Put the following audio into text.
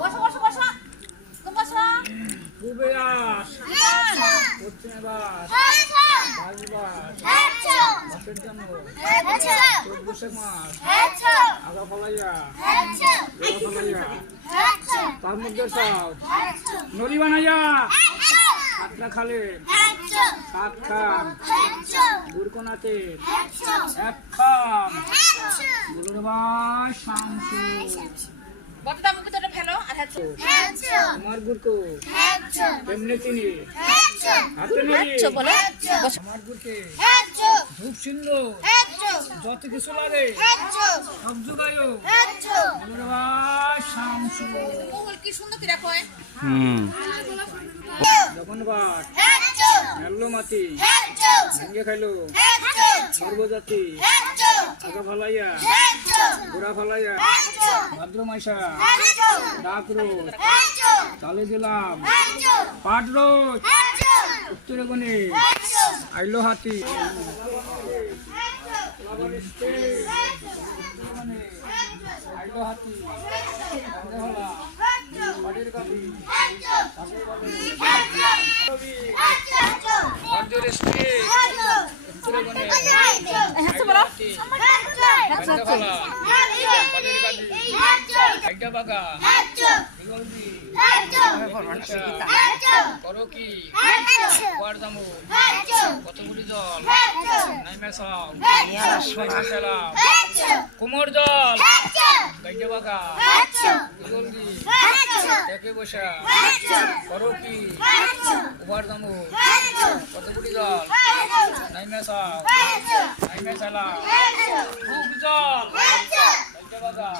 বসো বসো বসো। বসো আস পশ্চিমে বাস। বাস বাস বাসের জন্য চোদ্দ বৈশাখ মাস বানাইয়া সাতটা খালে সাত খান দুর্কনাতে এক খান বলরাজ শামসু বতটা মুখে ফেলো আর হাত আমার গুরকো কেমনে চিনি? হাতে নদী বলো। আমার গুরকে ধূপ সিন্ধ যত কিছু লাগে। সব শামসু মুহুল কি সুন্দর মেল্লো মাটি। ভেঙে খাইলো। সর্বজাতি। আগা ফালাইয়া গোড়া ফালাইয়া ভাদ্র মাইশা ডাক রোদ তালে দিলাম পাট উত্তরে গণে আইলো হাতি আইলো হাতি কান্দে হলা পাটের কাবি কতগুলি জল? কুমোর জল? গাইতে বাগা দিগলদি দেখে বসা করো কি কুয়ার দামু মেশাও নাই মেশালাম খুব জল বাগা